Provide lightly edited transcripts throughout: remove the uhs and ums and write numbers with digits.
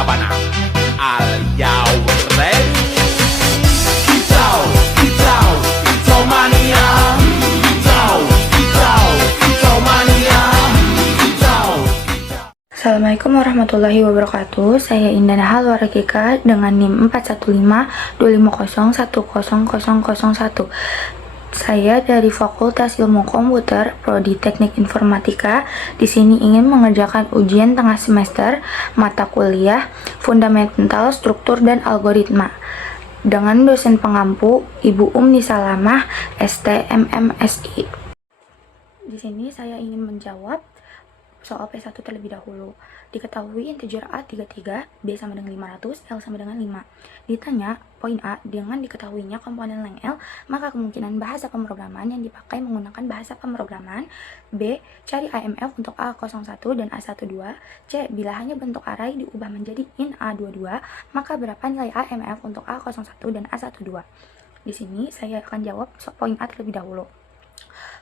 Sabana. Are you ready? Kicau, kicau, kicau mania. Kicau, kicau, kicau mania. Kicau, kicau. Assalamualaikum warahmatullahi wabarakatuh. Saya Indah Nahal Warakika dengan NIM 41525010001. Saya dari Fakultas Ilmu Komputer, Prodi Teknik Informatika. Di sini ingin mengerjakan ujian tengah semester mata kuliah Fundamental Struktur dan Algoritma dengan dosen pengampu Ibu Umni Salamah, STMMSI. Di sini saya ingin menjawab soal P1 terlebih dahulu. Diketahui integer A 33, B sama dengan 500, L sama dengan 5. Ditanya, poin A, dengan diketahuinya komponen leng L, maka kemungkinan bahasa pemrograman yang dipakai menggunakan bahasa pemrograman. B, cari IMF untuk A01 dan A12. C, bila hanya bentuk array diubah menjadi int A22, maka berapa nilai IMF untuk A01 dan A12? Di sini saya akan jawab poin A terlebih dahulu.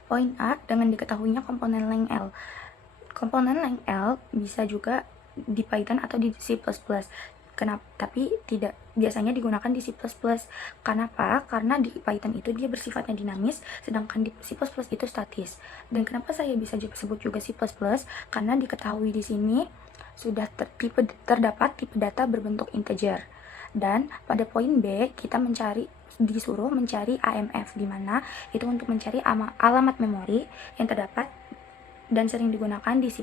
Poin A, dengan diketahuinya komponen leng L. Komponen leng L bisa juga di Python atau di C++. Kenapa? Tapi tidak biasanya digunakan di C++. Kenapa? Karena di Python itu dia bersifatnya dinamis, sedangkan di C++ itu statis. Dan kenapa saya bisa sebut juga C++? Karena diketahui di sini sudah terdapat tipe data berbentuk integer. Dan pada poin B kita disuruh mencari AMF, di mana itu untuk mencari alamat memori yang terdapat dan sering digunakan di C++.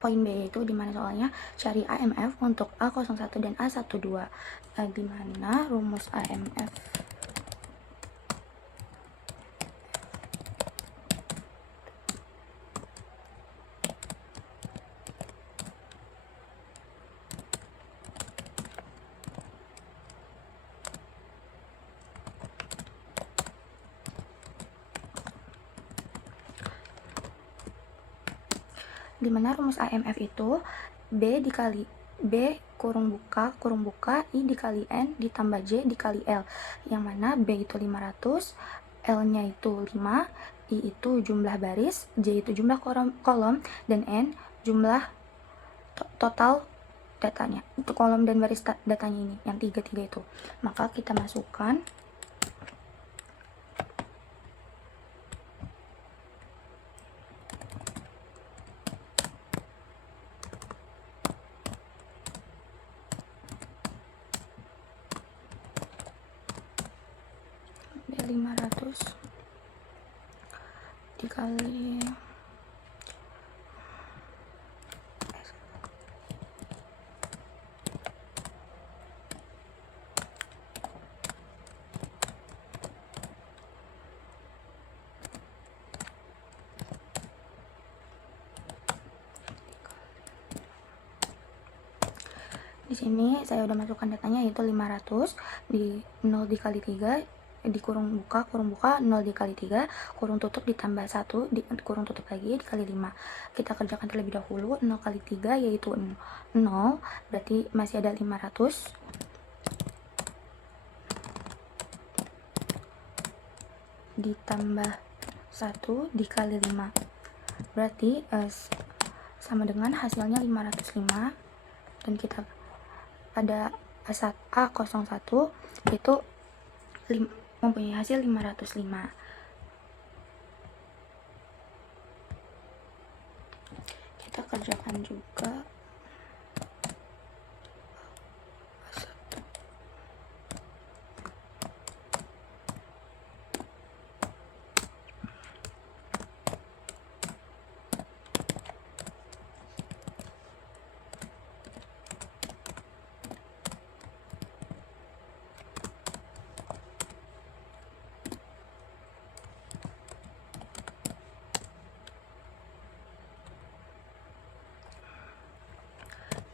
Poin B itu dimana soalnya cari AMF untuk A01 dan A12, dimana rumus AMF dimana rumus AMF itu B kurung buka I dikali N ditambah J dikali L, yang mana B itu 500, L nya itu 5, I itu jumlah baris, J itu jumlah kolom, dan N jumlah total datanya, itu kolom dan baris datanya ini, yang 3 itu. Maka kita masukkan B500 dikali di sini saya udah masukkan datanya, yaitu 500 di 0 dikali 3 di kurung buka 0 dikali 3 kurung tutup ditambah 1 di kurung tutup lagi dikali 5. Kita kerjakan terlebih dahulu. 0 kali 3 yaitu 0, berarti masih ada 500 ditambah 1 dikali 5, berarti sama dengan hasilnya 505. Dan kita pada A01 itu mempunyai hasil 505. Kita kerjakan juga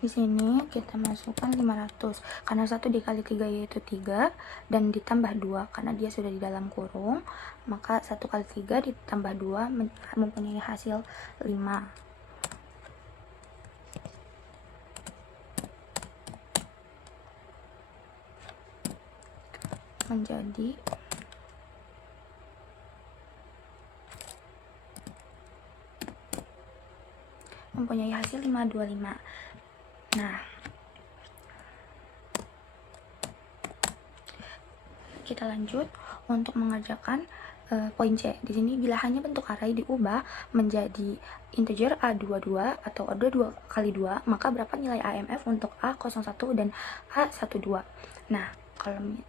Di sini kita masukkan 500 karena 1 dikali 3 yaitu 3 dan ditambah 2 karena dia sudah di dalam kurung, maka 1 kali 3 ditambah 2 mempunyai hasil 5. Menjadi mempunyai hasil 525. Nah, kita lanjut untuk mengerjakan poin C. Di sini bila hanya bentuk array diubah menjadi integer A22 atau order 2 kali 2, maka berapa nilai AMF untuk A01 dan A12? Nah, kalau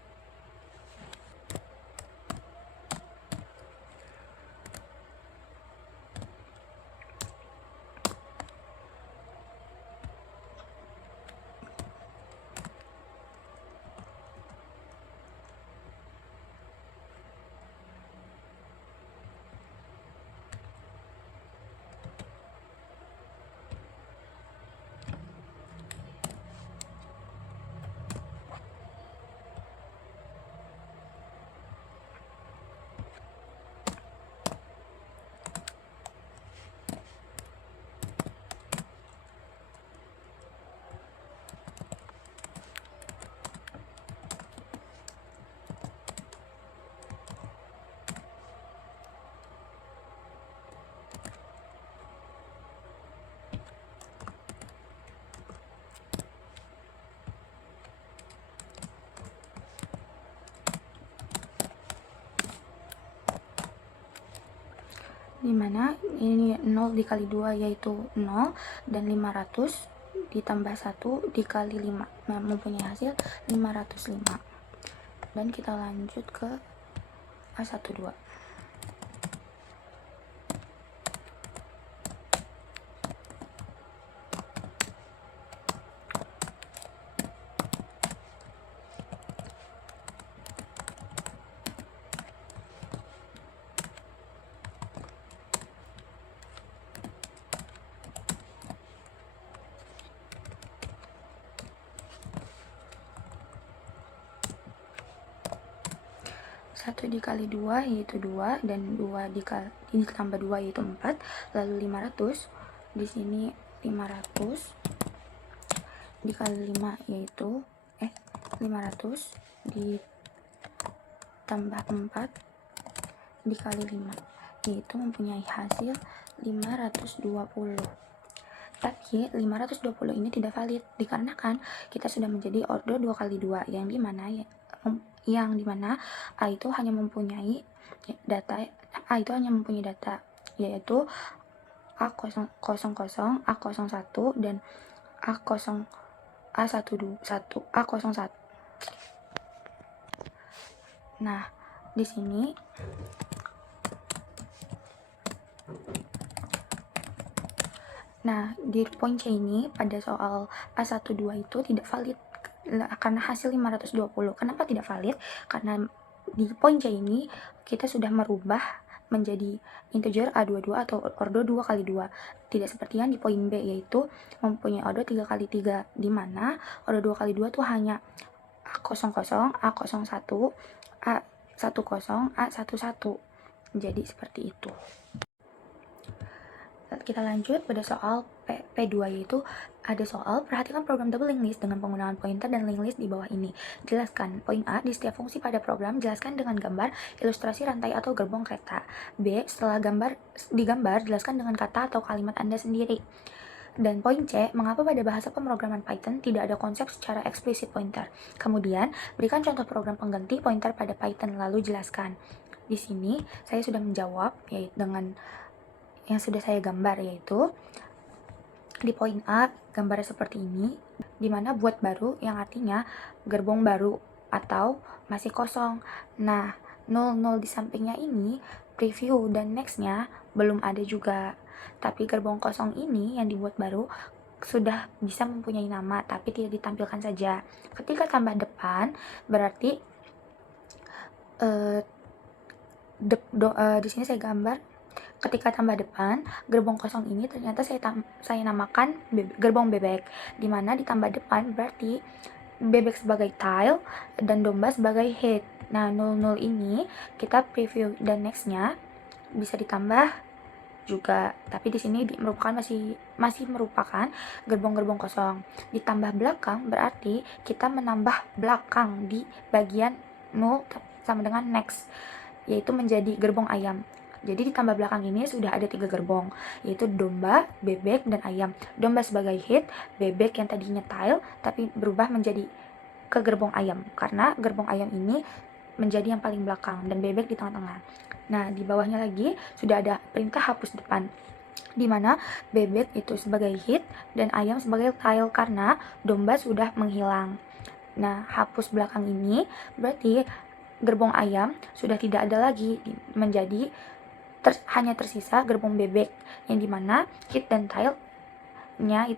dimana ini 0 dikali 2 yaitu 0 dan 500 ditambah 1 dikali 5 mempunyai hasil 505. Dan kita lanjut ke A12. Satu dikali 2 yaitu 2 dan 2 ditambah 2 yaitu 4, lalu 500 di sini 500 dikali 5 yaitu 500 ditambah 4 dikali 5 yaitu mempunyai hasil 520. Tapi 520 ini tidak valid dikarenakan kita sudah menjadi order 2 kali 2 yang dimana A itu hanya mempunyai data yaitu A00, A01 dan A01. Nah, di sini di poin C ini pada soal A12 itu tidak valid karena hasil 520. Kenapa tidak valid? Karena di poin C ini kita sudah merubah menjadi integer A22 atau order 2 kali 2. Tidak seperti yang di poin B yaitu mempunyai order 3 kali 3 di mana order 2 kali 2 itu hanya A00, A01, A10, A11. Jadi seperti itu. Kita lanjut pada soal P2 yaitu ada soal perhatikan program double linked list dengan penggunaan pointer dan linked list di bawah ini. Jelaskan. Poin A, di setiap fungsi pada program jelaskan dengan gambar ilustrasi rantai atau gerbong kereta. B, setelah digambar jelaskan dengan kata atau kalimat Anda sendiri. Dan poin C, mengapa pada bahasa pemrograman Python tidak ada konsep secara eksplisit pointer. Kemudian, berikan contoh program pengganti pointer pada Python lalu jelaskan. Di sini saya sudah menjawab yaitu dengan yang sudah saya gambar, yaitu di poin A gambarnya seperti ini, dimana buat baru yang artinya gerbong baru atau masih kosong. Nah, 00 di sampingnya ini preview dan nextnya belum ada juga. Tapi gerbong kosong ini yang dibuat baru sudah bisa mempunyai nama tapi tidak ditampilkan saja. Ketika tambah depan berarti di sini saya gambar Ketika tambah depan, gerbong kosong ini ternyata saya namakan gerbong bebek, dimana ditambah depan berarti bebek sebagai tile dan domba sebagai head. Nah, 00 ini kita preview dan nextnya bisa ditambah juga, tapi di sini masih merupakan gerbong-gerbong kosong. Ditambah belakang berarti kita menambah belakang di bagian 0 sama dengan next, yaitu menjadi gerbong ayam. Jadi ditambah belakang ini sudah ada 3 gerbong, yaitu domba, bebek, dan ayam. Domba sebagai head, bebek yang tadinya tile tapi berubah menjadi ke gerbong ayam, karena gerbong ayam ini menjadi yang paling belakang dan bebek di tengah-tengah. Nah, di bawahnya lagi sudah ada perintah hapus depan, di mana bebek itu sebagai head dan ayam sebagai tile karena domba sudah menghilang. Nah, hapus belakang ini berarti gerbong ayam sudah tidak ada lagi, menjadi hanya tersisa gerbong bebek, yang dimana head dan tile-nya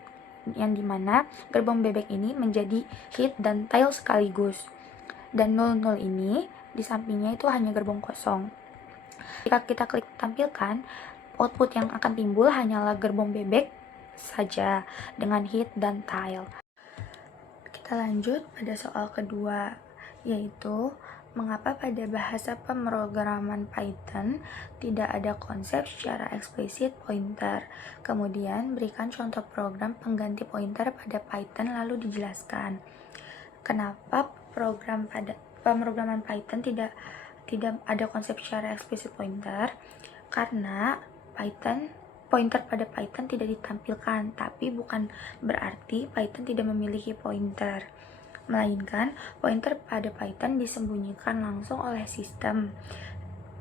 yang dimana gerbong bebek ini menjadi head dan tile sekaligus. Dan 00 ini di sampingnya itu hanya gerbong kosong. Jika kita klik tampilkan, output yang akan timbul hanyalah gerbong bebek saja dengan head dan tile. Kita lanjut pada soal kedua, yaitu mengapa pada bahasa pemrograman Python tidak ada konsep secara eksplisit pointer. Kemudian berikan contoh program pengganti pointer pada Python lalu dijelaskan. Kenapa pemrograman Python tidak ada konsep secara eksplisit pointer? Karena pointer pada Python tidak ditampilkan, tapi bukan berarti Python tidak memiliki pointer, melainkan pointer pada Python disembunyikan langsung oleh sistem.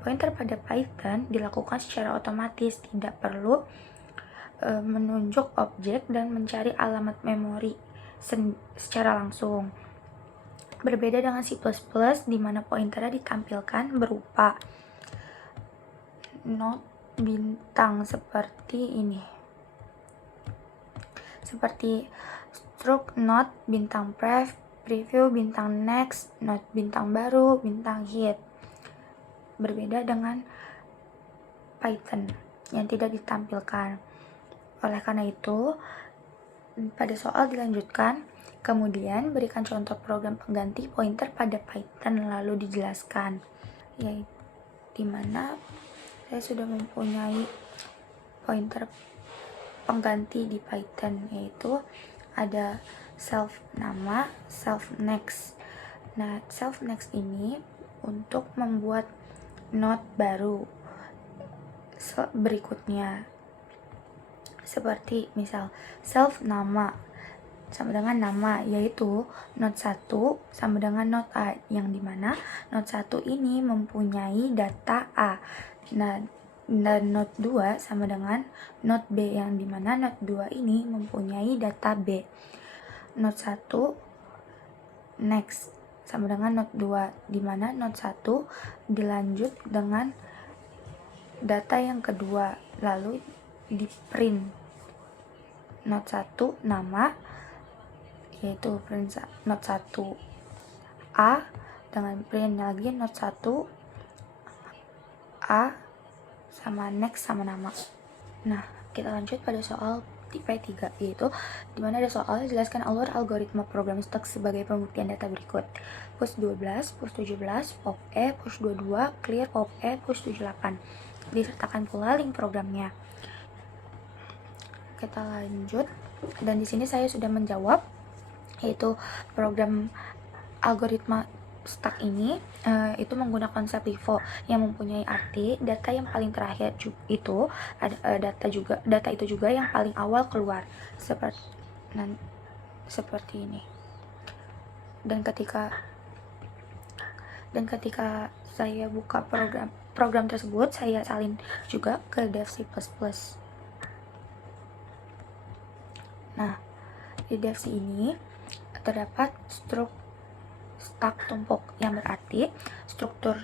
Pointer pada Python dilakukan secara otomatis, tidak perlu menunjuk objek dan mencari alamat memori secara langsung. Berbeda dengan C++, di mana pointernya ditampilkan berupa not bintang seperti ini, seperti struct not bintang preview bintang next, not bintang baru, bintang head. Berbeda dengan Python yang tidak ditampilkan. Oleh karena itu, pada soal dilanjutkan, kemudian berikan contoh program pengganti pointer pada Python lalu dijelaskan. Yaitu dimana saya sudah mempunyai pointer pengganti di Python, yaitu ada self nama, self next. Nah, self next ini untuk membuat not baru berikutnya, seperti misal self nama sama dengan nama, yaitu not 1 sama dengan not A, yang dimana not 1 ini mempunyai data A. Nah, dan not 2 sama dengan not B, yang dimana not 2 ini mempunyai data B. Not 1 next sama dengan not 2, dimana not 1 dilanjut dengan data yang kedua, lalu di print not 1 nama, yaitu print not 1 A dengan print lagi not 1 A sama next sama nama. Nah, kita lanjut pada soal P3, yaitu dimana ada soal jelaskan alur algoritma program stuck sebagai pembuktian data berikut: push 12, push 17, pop E, push 22, clear pop E, push 78. Disertakan pula link programnya. Kita lanjut, dan di sini saya sudah menjawab, yaitu program algoritma stuck ini itu menggunakan konsep LIFO yang mempunyai arti data yang paling terakhir itu data itu juga yang paling awal keluar, seperti ini. Dan ketika saya buka program tersebut, saya salin juga ke dev C++. Nah, di dev C ini terdapat stack tumpuk, yang berarti struktur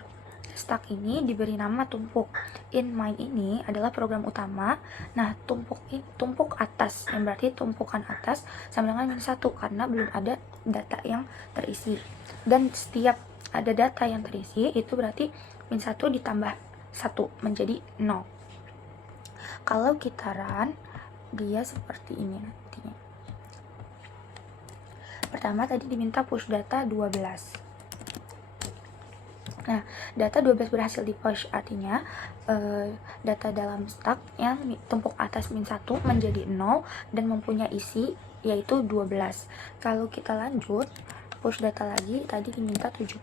stack ini diberi nama tumpuk. In main ini adalah program utama. Nah, tumpuk atas, yang berarti tumpukan atas sama dengan -1 karena belum ada data yang terisi. Dan setiap ada data yang terisi itu berarti -1 ditambah 1 menjadi 0. Kalau kita run, dia seperti ini nantinya. Pertama tadi diminta push data 12. Nah, data 12 berhasil di push, artinya data dalam stack yang tumpuk atas min 1 menjadi 0 dan mempunyai isi yaitu 12. Kalau kita lanjut push data lagi, tadi diminta 17.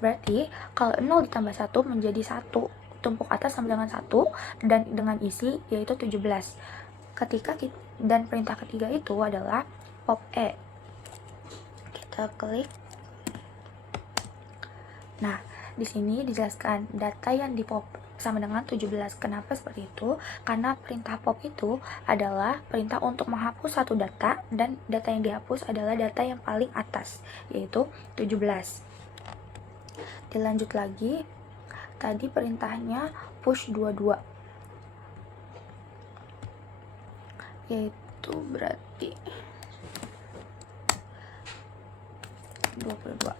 Berarti kalau 0 ditambah 1 menjadi 1, tumpuk atas sama dengan 1 dan dengan isi yaitu 17. Dan perintah ketiga itu adalah pop E. Kita klik. Nah, di sini dijelaskan data yang di pop sama dengan 17. Kenapa seperti itu? Karena perintah pop itu adalah perintah untuk menghapus satu data, dan data yang dihapus adalah data yang paling atas, yaitu 17. Dilanjut lagi, tadi perintahnya push 22, yaitu berarti 22.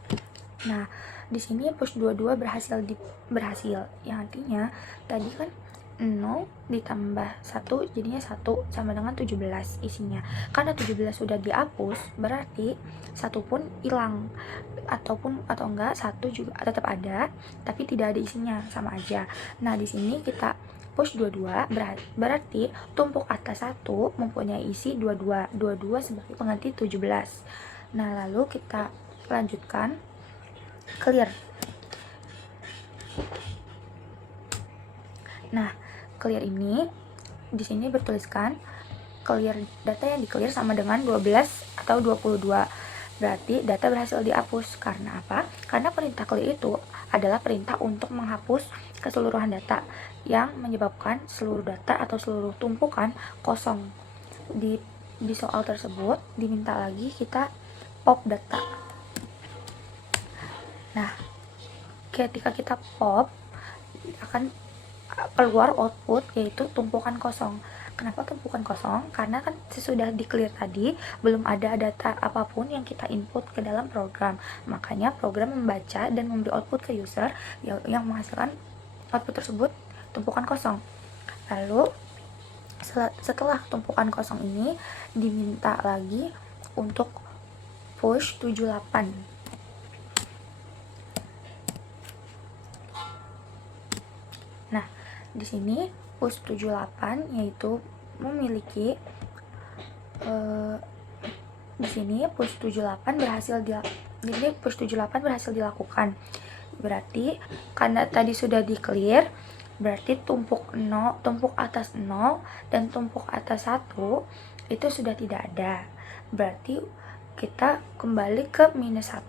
Nah, di sini push 22 berhasil, yang artinya tadi kan 0 ditambah 1 jadinya 1 sama dengan 17 isinya. Karena 17 sudah dihapus, berarti 1 pun hilang, atau enggak 1 juga tetap ada tapi tidak ada isinya, sama aja. Nah, di sini kita push 22 berarti tumpuk atas 1 mempunyai isi 22 sebagai pengganti 17. Nah, lalu kita lanjutkan clear. Nah, clear ini di sini bertuliskan clear, data yang di clear sama dengan 12 atau 22. Berarti data berhasil dihapus. Karena apa? Karena perintah clear itu adalah perintah untuk menghapus keseluruhan data yang menyebabkan seluruh data atau seluruh tumpukan kosong. Di soal tersebut diminta lagi kita pop data. Nah, ketika kita pop akan keluar output yaitu tumpukan kosong. Kenapa tumpukan kosong? Karena kan sesudah di clear tadi belum ada data apapun yang kita input ke dalam program. Makanya program membaca dan memberi output ke user yang menghasilkan output tersebut tumpukan kosong. Lalu setelah tumpukan kosong ini diminta lagi untuk push 78. Nah, di sini push 78 yaitu memiliki di sini push 78 berhasil dilakukan. Berarti karena tadi sudah di clear, berarti tumpuk atas 0 dan tumpuk atas 1 itu sudah tidak ada. Berarti kita kembali ke minus 1.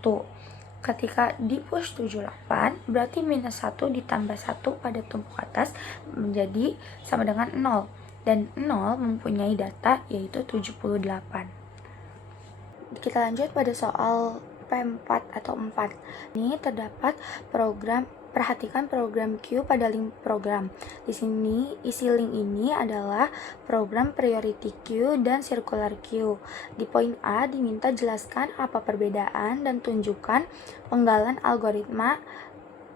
Ketika di push 78, berarti minus 1 ditambah 1 pada tumpuk atas menjadi sama dengan 0. Dan 0 mempunyai data yaitu 78. Kita lanjut pada soal P4 atau 4. Ini terdapat perhatikan program queue pada link program. Di sini isi link ini adalah program priority queue dan circular queue. Di poin A diminta jelaskan apa perbedaan dan tunjukkan penggalan algoritma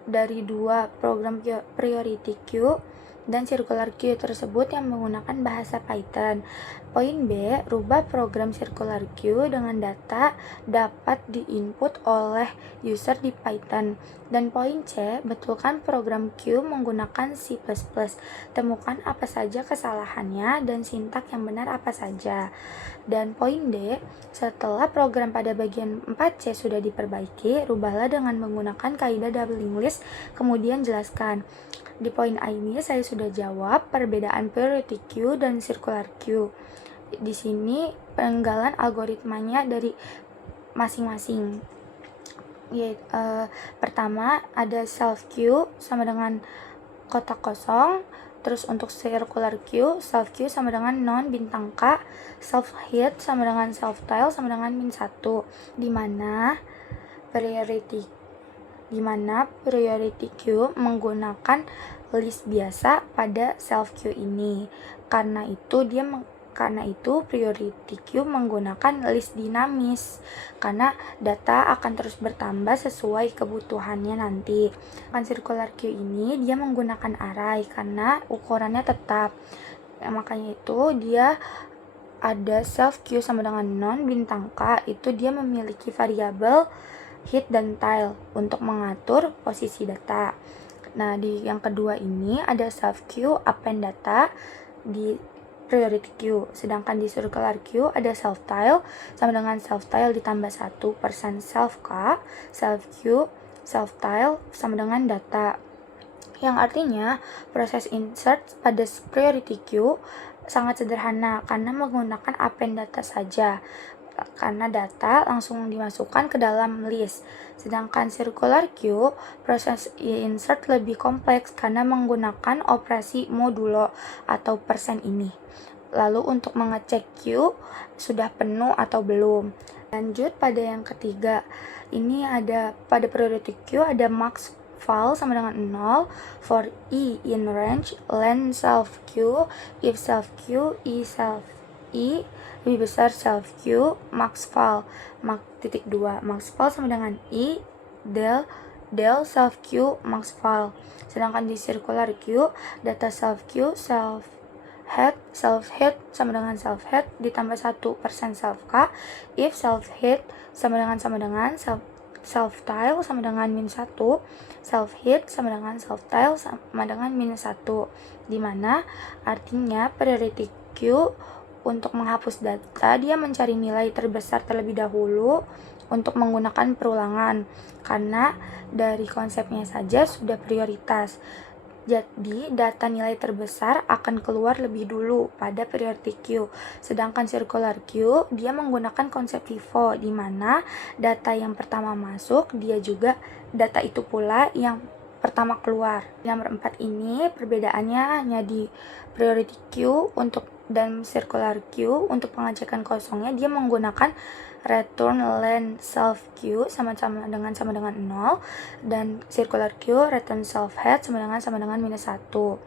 dari dua program priority queue dan circular queue tersebut yang menggunakan bahasa Python. Poin B, rubah program circular queue dengan data dapat diinput oleh user di Python. Dan poin C, betulkan program queue menggunakan C++. Temukan apa saja kesalahannya dan sintak yang benar apa saja. Dan poin D, setelah program pada bagian 4C sudah diperbaiki, rubahlah dengan menggunakan kaidah doubling list, kemudian jelaskan. Di poin A ini saya sudah jawab perbedaan priority queue dan circular queue. Di sini penggalan algoritmanya dari masing-masing. Pertama ada self queue sama dengan kotak kosong. Terus untuk circular queue, self queue sama dengan non bintang K, self head sama dengan self tile sama dengan min 1. Dimana priority queue menggunakan list biasa pada self queue ini. Karena Karena itu priority queue menggunakan list dinamis karena data akan terus bertambah sesuai kebutuhannya nanti. Circular queue ini dia menggunakan array karena ukurannya tetap. Makanya itu dia ada self queue sama dengan non bintang K, itu dia memiliki variabel head dan tail untuk mengatur posisi data. Nah, di yang kedua ini ada self queue append data di priority queue, sedangkan di circular queue ada self tail sama dengan self tail ditambah 1% self K, self queue, self tail sama dengan data. Yang artinya proses insert pada priority queue sangat sederhana karena menggunakan append data saja, karena data langsung dimasukkan ke dalam list. Sedangkan circular queue, proses insert lebih kompleks karena menggunakan operasi modulo atau persen ini. Lalu untuk mengecek queue sudah penuh atau belum. Lanjut pada yang ketiga, ini ada pada priority queue ada max file sama dengan 0 for e in range len self queue if self queue e lebih besar self queue max file titik 2 max file sama dengan e del self queue max file. Sedangkan di circular queue data self queue self head sama dengan self head ditambah 1% self K if self head sama dengan self tile sama dengan -1, self head sama dengan self tile sama dengan -1, dimana artinya priority queue untuk menghapus data dia mencari nilai terbesar terlebih dahulu untuk menggunakan perulangan karena dari konsepnya saja sudah prioritas. Jadi, data nilai terbesar akan keluar lebih dulu pada priority queue. Sedangkan circular queue, dia menggunakan konsep FIFO, di mana data yang pertama masuk, dia juga data itu pula yang pertama keluar. Nomor 4 ini perbedaannya hanya di priority queue dan circular queue. Untuk pengecekan kosongnya, dia menggunakan return len self queue sama dengan 0 dan circular queue return self head sama dengan -1.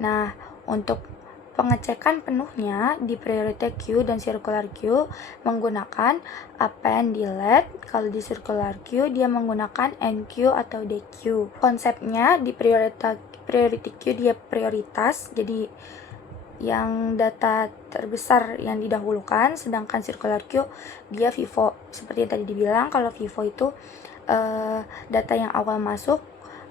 Nah, untuk pengecekan penuhnya di priority queue dan circular queue menggunakan append delete. Kalau di circular queue dia menggunakan enqueue atau dequeue. Konsepnya di priority queue dia prioritas, jadi yang data terbesar yang didahulukan, sedangkan circular queue dia FIFO. Seperti yang tadi dibilang, kalau FIFO itu data yang awal masuk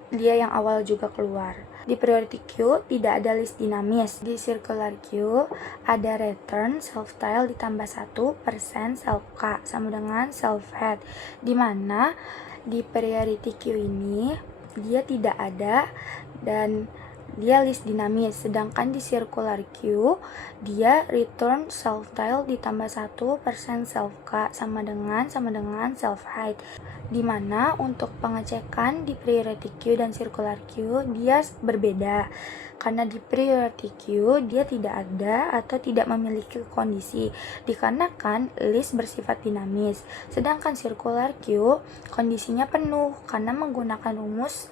dia yang awal juga keluar. Di priority queue tidak ada list dinamis. Di circular queue ada return self tile ditambah 1% self K sama dengan self head, dimana di priority queue ini dia tidak ada dan dia list dinamis. Sedangkan di circular queue dia return self tile ditambah 1% self K sama dengan self height, dimana untuk pengecekan di priority queue dan circular queue dia berbeda karena di priority queue dia tidak ada atau tidak memiliki kondisi dikarenakan list bersifat dinamis. Sedangkan circular queue kondisinya penuh karena menggunakan rumus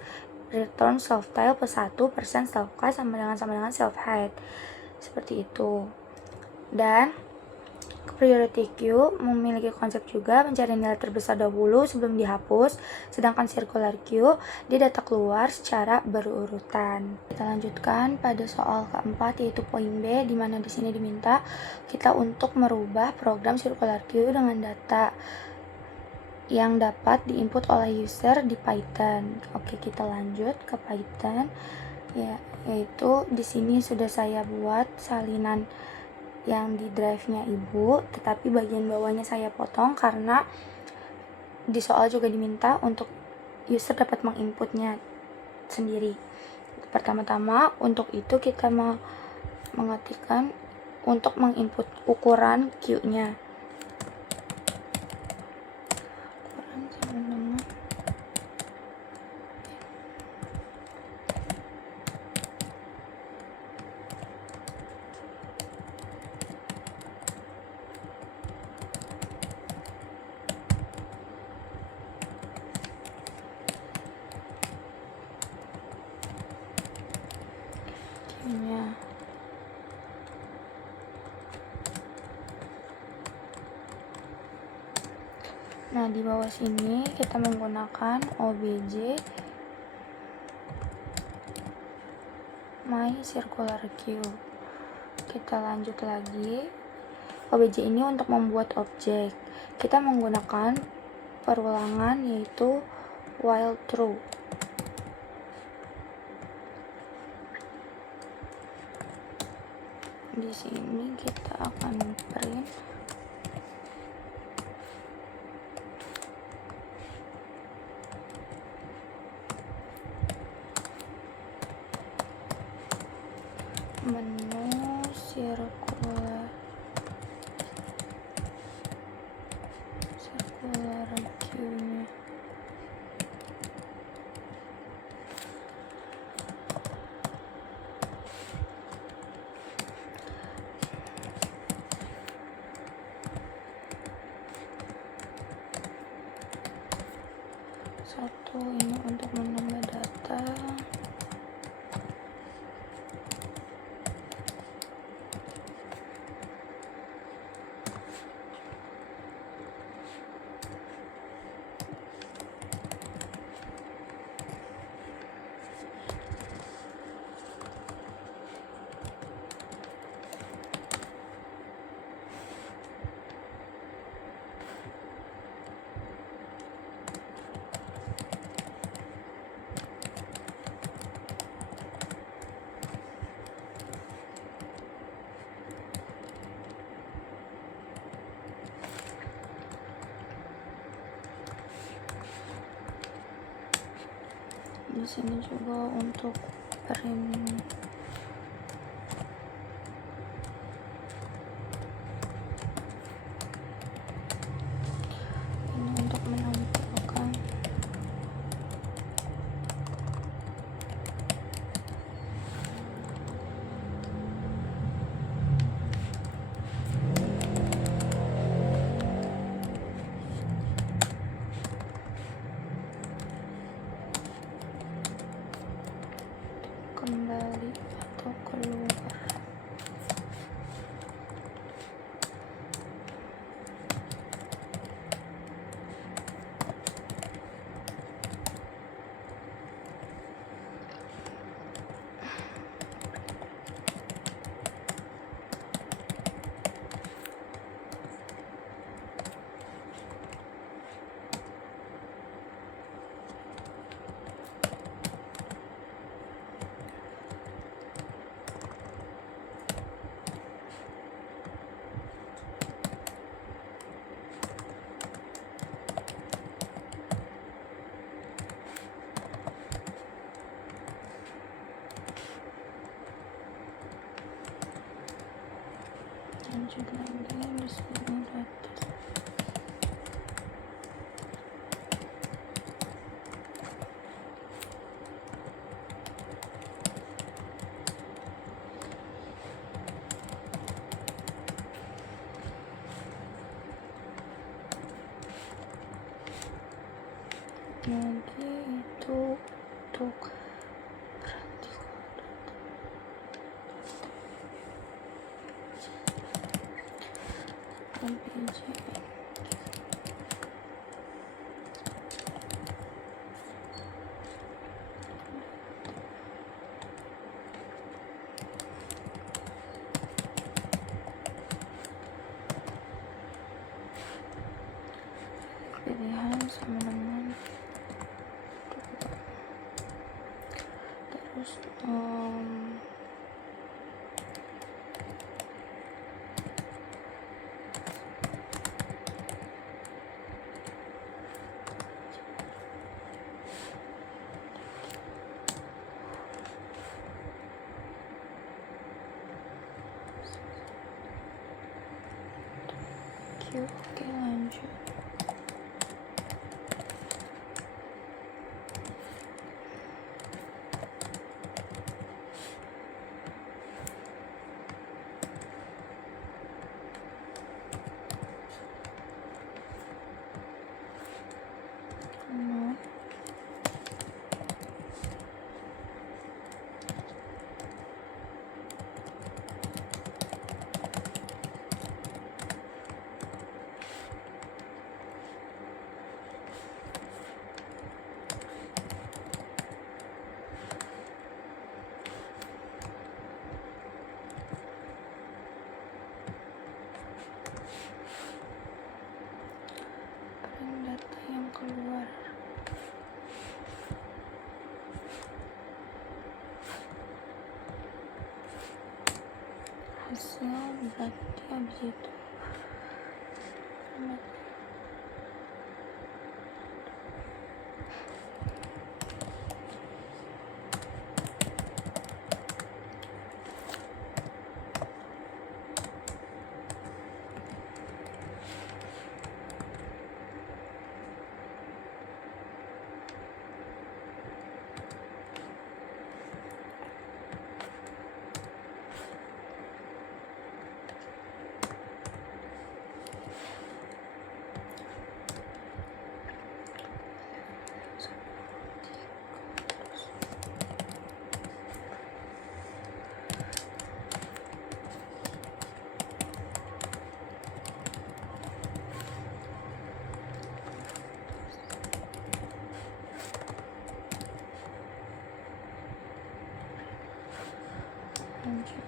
return self tile plus 1% self K sama dengan self height. Seperti itu. Dan priority queue memiliki konsep juga mencari nilai terbesar dahulu sebelum dihapus, sedangkan circular queue dia data keluar secara berurutan. Kita lanjutkan pada soal keempat, yaitu poin B, di mana di sini diminta kita untuk merubah program circular queue dengan data yang dapat diinput oleh user di Python. Oke, kita lanjut ke Python. Yaitu di sini sudah saya buat salinan yang di drive-nya Ibu, tetapi bagian bawahnya saya potong karena di soal juga diminta untuk user dapat menginputnya sendiri. Pertama-tama untuk itu kita mau mengetikkan untuk menginput ukuran Q-nya. Nah, di bawah sini kita menggunakan OBJ My Circular Queue. Kita lanjut lagi. OBJ ini untuk membuat objek. Kita menggunakan perulangan yaitu while true. Di sini kita akan print menu circular queue-nya. Satu ini untuk menambah data. Di sini juga untuk print ini untuk menampilkan kembali atau keluar. Lanjut lagi di sini data. Lagi itu untuk OBJ. Pilihan sama dengan terus Q. Oke, lanjut. No. hasil berarti habis itu lanjut.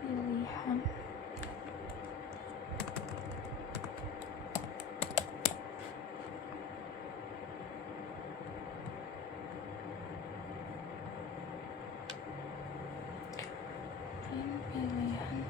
Pilihan pilihan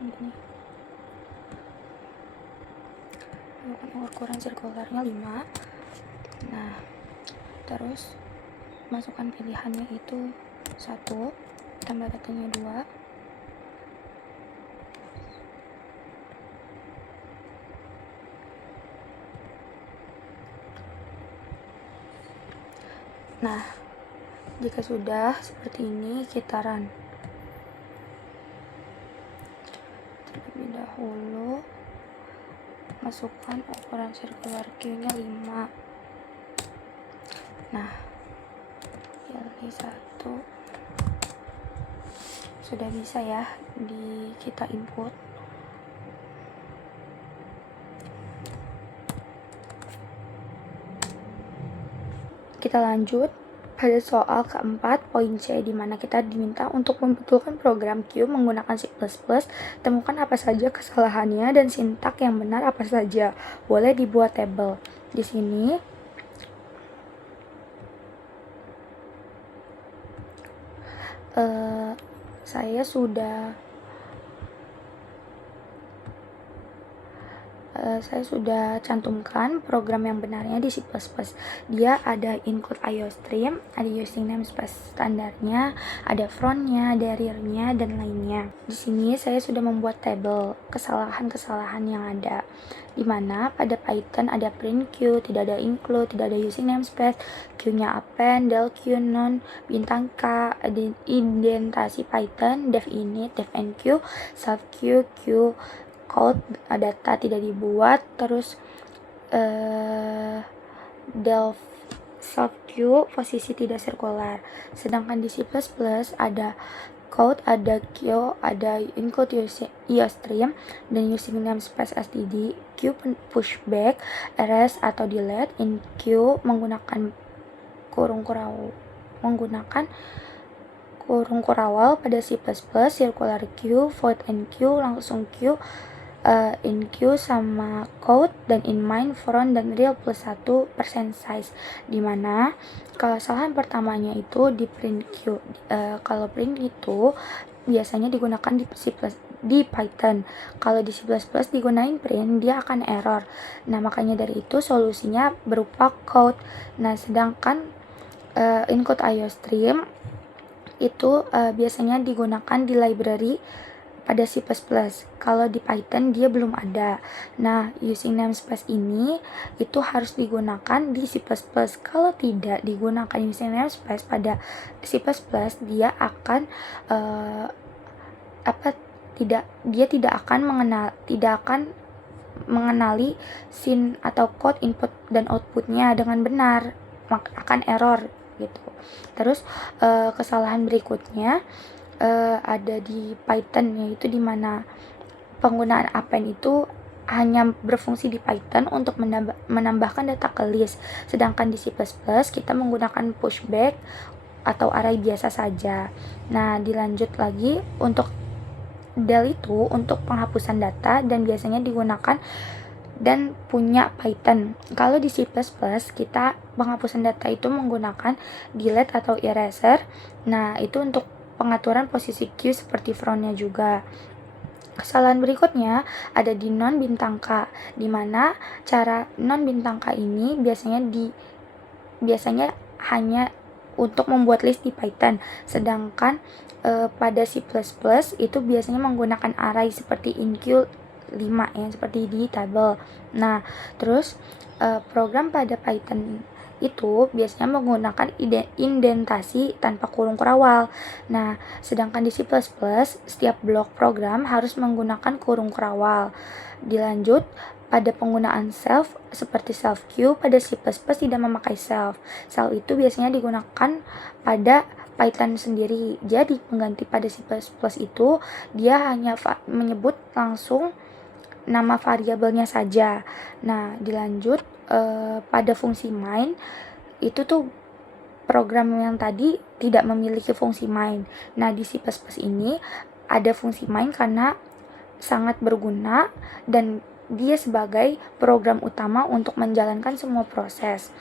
ini. Lakukan ukuran sirkularnya 5. Nah, terus masukkan pilihannya itu 1 tambah katanya 2 Nah, jika sudah seperti ini, kita run. Terlebih dahulu, masukkan ukuran circular Q-nya 5. Nah, pilih 1. Sudah bisa ya kita input. Kita lanjut pada soal keempat, poin C, di mana kita diminta untuk membetulkan program Q menggunakan C++. Temukan apa saja kesalahannya dan sintak yang benar apa saja. Boleh dibuat tabel. Di sini saya sudah cantumkan program yang benarnya di C++. Dia ada include IOStream, ada using namespace standarnya, ada frontnya, ada rearnya, dan lainnya. Di sini saya sudah membuat tabel kesalahan-kesalahan yang ada, di mana pada Python ada print Q, tidak ada include, tidak ada using namespace, Q-nya append, del Q, non, bintang K, indentasi Python, def init, def enq, self Q, Q code data tidak dibuat, terus del self Q posisi tidak sirkular. Sedangkan di C++ ada code, ada Q, ada include IOStream, dan using namespace std, Q pushback, rs atau delete, in Q menggunakan kurung kurawal pada C++, circular Q, void and Q, langsung Q, in Q sama code, dan in main, front, dan real plus 1% size, dimana kesalahan pertamanya itu di print Q. Kalau print itu biasanya digunakan di Python. Kalau di C++ digunain print, dia akan error. Nah, makanya dari itu solusinya berupa code. Nah, sedangkan include IOStream itu biasanya digunakan di library pada C++. Kalau di Python dia belum ada. Nah, using namespace ini itu harus digunakan di C++. Kalau tidak digunakan using namespace pada C++, dia akan tidak akan mengenali scene atau code input dan outputnya dengan benar, akan error gitu. Terus kesalahan berikutnya ada di Python, yaitu dimana penggunaan append itu hanya berfungsi di Python untuk menambahkan data ke list, sedangkan di C++ kita menggunakan pushback atau array biasa saja. Nah, dilanjut lagi untuk del itu untuk penghapusan data dan biasanya digunakan dan punya Python. Kalau di C++ kita penghapusan data itu menggunakan delete atau eraser. Nah, itu untuk pengaturan posisi Q seperti frontnya juga. Kesalahan berikutnya ada di non bintang K, di mana cara non bintang K ini biasanya hanya untuk membuat list di Python, sedangkan pada C++ itu biasanya menggunakan array seperti inq 5 ya, seperti di tabel. Nah, terus program pada Python itu biasanya menggunakan indentasi tanpa kurung kurawal. Nah, sedangkan di C++ setiap blok program harus menggunakan kurung kurawal. Dilanjut pada penggunaan self seperti self Q, pada C++ tidak memakai self. Self itu biasanya digunakan pada Python sendiri. Jadi pengganti pada C++ itu dia hanya menyebut langsung nama variabelnya saja. Nah, dilanjut pada fungsi main itu tuh program yang tadi tidak memiliki fungsi main. Nah, di C++ ini ada fungsi main karena sangat berguna dan dia sebagai program utama untuk menjalankan semua proses.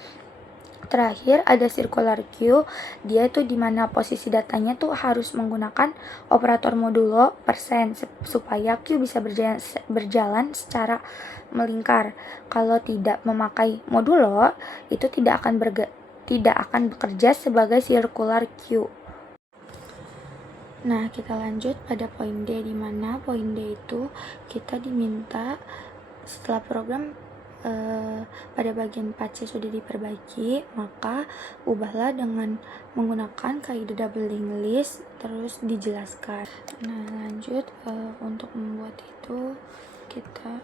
Terakhir ada circular Q, dia itu dimana posisi datanya tuh harus menggunakan operator modulo persen supaya Q bisa berjalan secara melingkar. Kalau tidak memakai modulo, itu tidak akan bekerja sebagai circular Q. Nah, kita lanjut pada poin D, di mana poin D itu kita diminta setelah program pada bagian 4C sudah diperbaiki, maka ubahlah dengan menggunakan kaidah doubling list terus dijelaskan. Nah, lanjut untuk membuat itu kita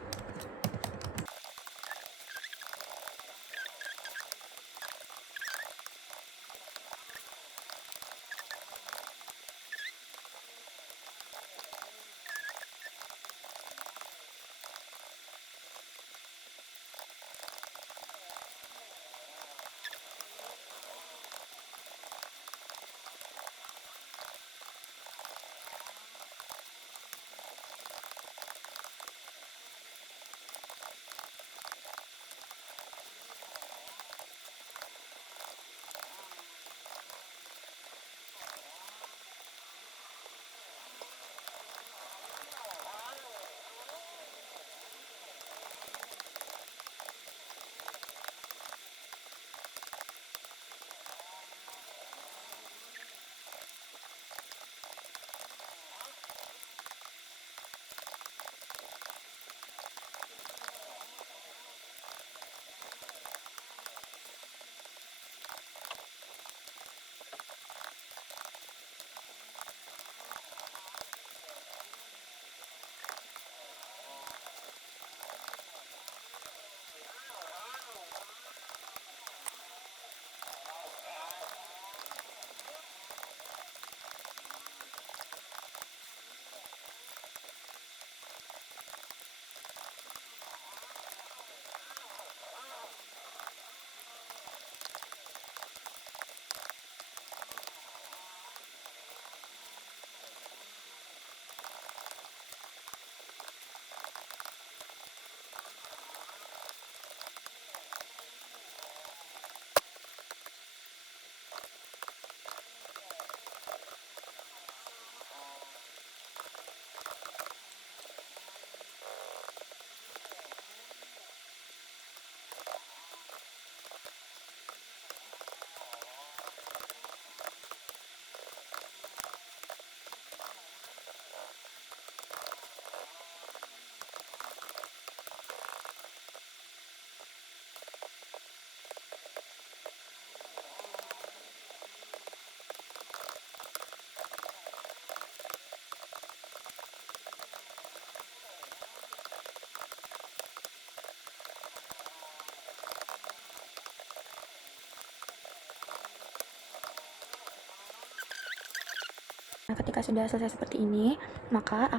Nah, ketika sudah selesai seperti ini, maka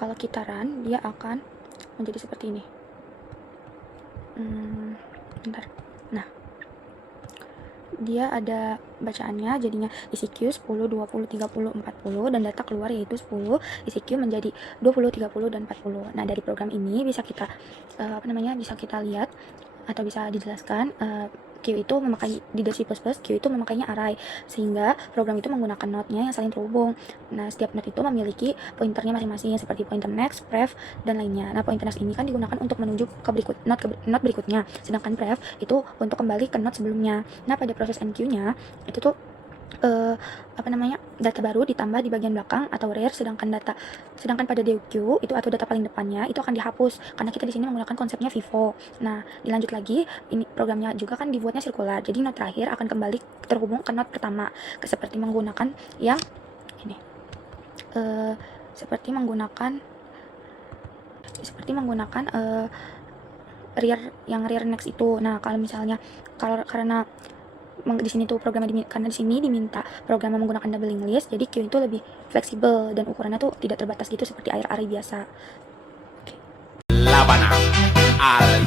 kalau kita run, dia akan menjadi seperti ini. Bentar. Nah, dia ada bacaannya, jadinya isi Q 10, 20, 30, 40, dan data keluar yaitu 10, isi Q menjadi 20, 30, dan 40. Nah, dari program ini bisa kita bisa kita lihat atau bisa dijelaskan Q itu memakai di C++, Q itu memakainya array, sehingga program itu menggunakan node-nya yang saling terhubung. Nah, setiap node itu memiliki pointernya masing-masing seperti pointer next, pref, dan lainnya. Nah, pointer next ini kan digunakan untuk menuju ke node berikutnya, sedangkan pref itu untuk kembali ke node sebelumnya. Nah, pada proses enqueue-nya itu tuh data baru ditambah di bagian belakang atau rear, sedangkan pada DQ itu atau data paling depannya itu akan dihapus karena kita di sini menggunakan konsepnya FIFO. Nah, dilanjut lagi, ini programnya juga kan dibuatnya sirkular, jadi node terakhir akan kembali terhubung ke node pertama, seperti menggunakan yang ini seperti menggunakan rear next itu. Nah, kalau misalnya karena di sini tuh karena di sini diminta programnya menggunakan doubling list, jadi Q itu lebih fleksibel dan ukurannya tuh tidak terbatas gitu seperti array biasa. Labanang al